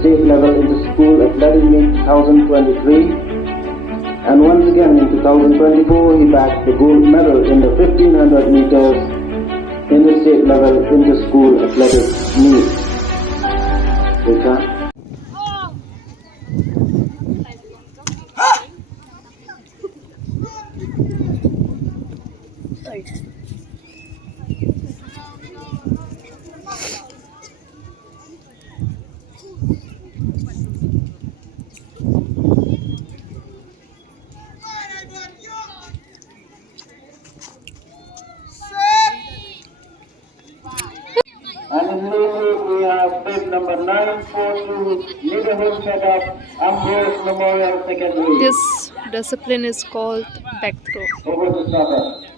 state level inter-school athletic meet 2023. And once again in 2024 he bagged the gold medal in the 1500 meters in the state level inter-school athletic meet. And in Lulu, we have bid number 942, neighborhood setup, Ambrose Memorial Secondary. This discipline is called back throw. Over to starter.